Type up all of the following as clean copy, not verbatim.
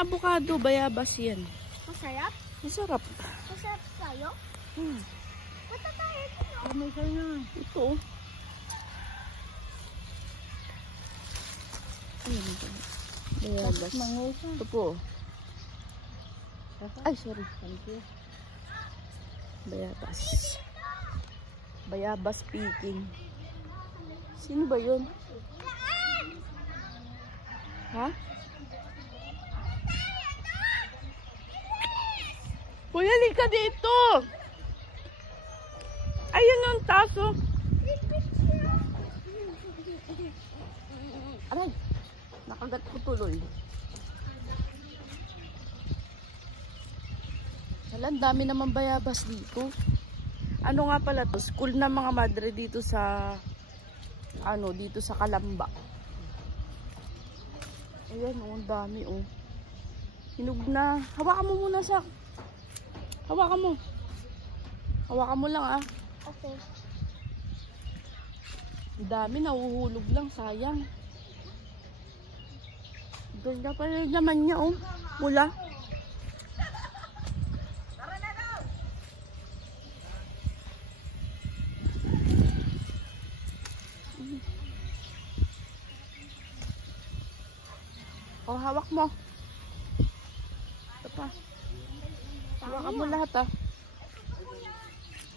avocado, bayabas yan. Masarap? Masarap. Masarap tayo? Punta tayo dito. Kamay ka na. Ito. Ayan ito. Bayabas. Ito po. Ay, sorry. Thank you. Bayabas. Bayabas picking. Sino ba yun? Ha? Kuya, lika dito! Ayun ang taso. Aray, nakagat ko tuloy. Ang dami naman bayabas dito. Ano nga pala to? School na mga madre dito sa dito sa Calamba. Ayan, ang dami oh. Hinog na. Hawakan mo muna sa. Hawakan mo. Hawakan mo lang ah. Okay. Ang dami, nahuhulog lang, sayang. Ganda pa rin naman niya oh. Mula. Oh, hawak mo. Ito pa. Hawakan mo lahat ah.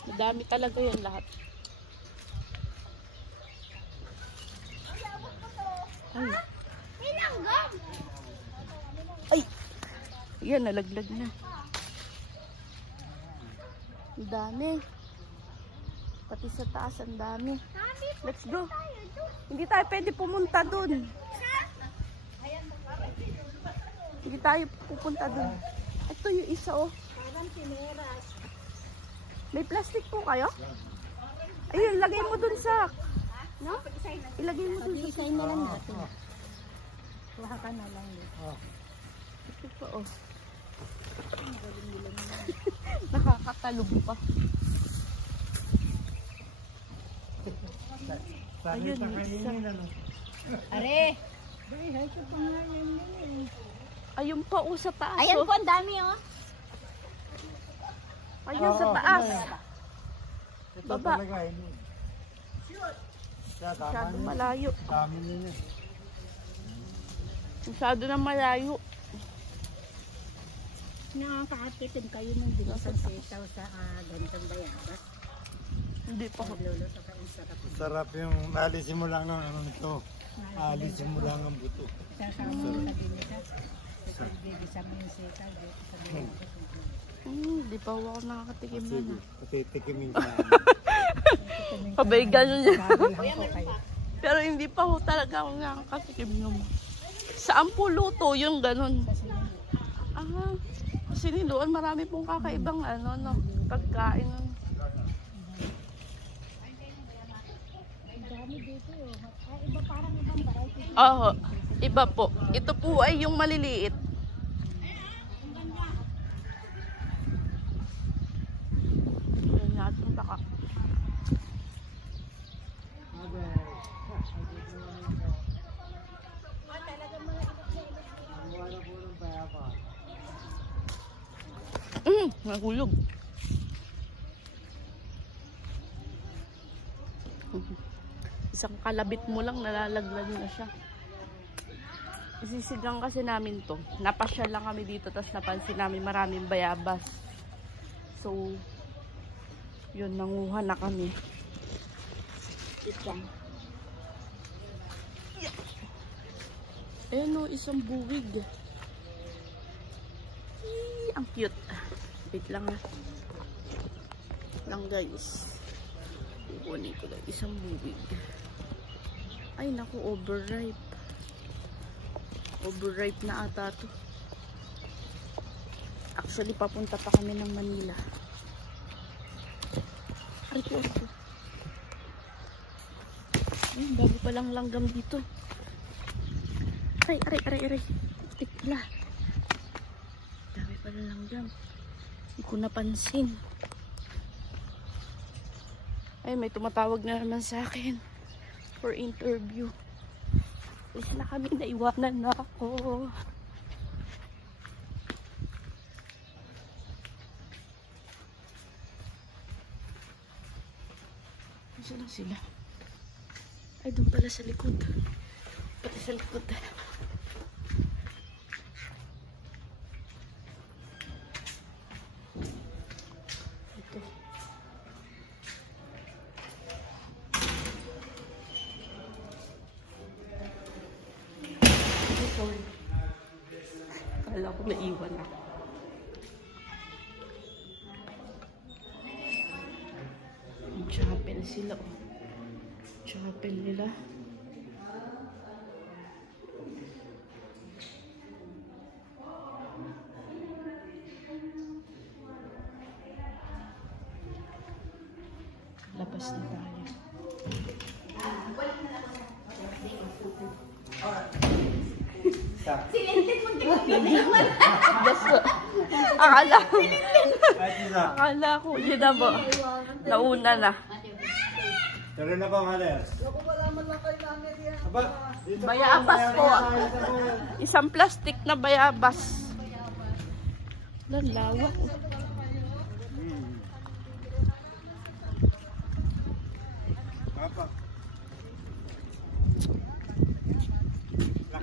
Madami talaga yan lahat. Ay. Ay. Yan, nalaglag na. Ang dami. Pati sa taas, ang dami. Let's go. Hindi tayo pwede pumunta dun. Hindi tayo pupunta dun. Ito yung isa oh. May plastic po kayo? Ayun, lagay mo dun sa. No? Ilagay mo dun sa. Pag-isayin na lang natin. Kuha ka na lang dito. Ito pa oh. Nakakatalog pa. Ayun, isa. Are! Ayun pa oh, sa taas. Ayan oh. po, ang dami oh. Ayun sa taas. Baba. Masyado malayo. Masyado na malayo. Nakakatitim kayo ng binusan sitaw sa ganitong bayabas. Hindi pa ho. Lolo, sa kain sarap. Sarap yung alisin mo lang ng ano nito. Alisin mo lang ang buto. Kasama mo na din ito. Sa mo yung sitaw dito sa bayabas. Hindi pa ako nakakatikim na. Titikimin ka. Kabay gano'n yan. Pero hindi pa ho talaga ako nakakatikim naman. Saan po luto yung gano'n? Ah, kasi niluan marami pong kakaibang pagkain. Iba parang ibang variety. Oo, iba po. Ito po ay yung maliliit. Ayan natin baka. Nahulog. Isang kalabit mo lang nalalaglag na siya. Isisigang kasi namin to. Napasyal lang kami dito tapos napansin namin maraming bayabas. So yun, nanguha na kami. Isang. Ayan o, isang buwig. Ang cute. Wait lang ha. Lang guys. Kukunin ko lang isang buwig. Ay naku, overripe. Overripe na ata to. Actually, papunta pa kami ng Manila. Arito. Ay, bago palang langgam dito. Aray. Tik pala. Dami pala langgam. Hindi ko napansin. Ay, may tumatawag na naman sa akin for interview. Alis na kami, naiwanan na ako. Saan sila? Ay, doon pala sa likod. Pati sa likod. Ito. Sorry. Kala ko naiwan ako. Chapel sila, oh. Chapel nila. Labas na tayo. Akala ko, yun na ba? Nauna na. Tara na ba, Males? Bayabas po. Isang plastic na bayabas. Lawak.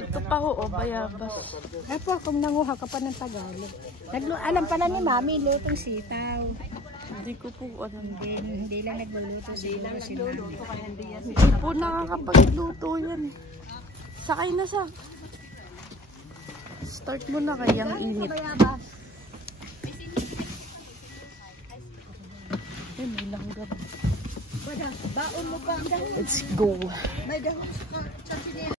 Ito pa ho, bayabas. Apo, kung nanguha ka pa ng Tagalog. Alam pala ni Mami, lutong sitaw. Hindi ko po alam. Hindi lang nagluluto siguro si Mami. Hindi po nakakapagluto yan. Sakay na sa. Start mo na kayang init. Ay, may langgam. Baon mo pa. Let's go. May dahon sa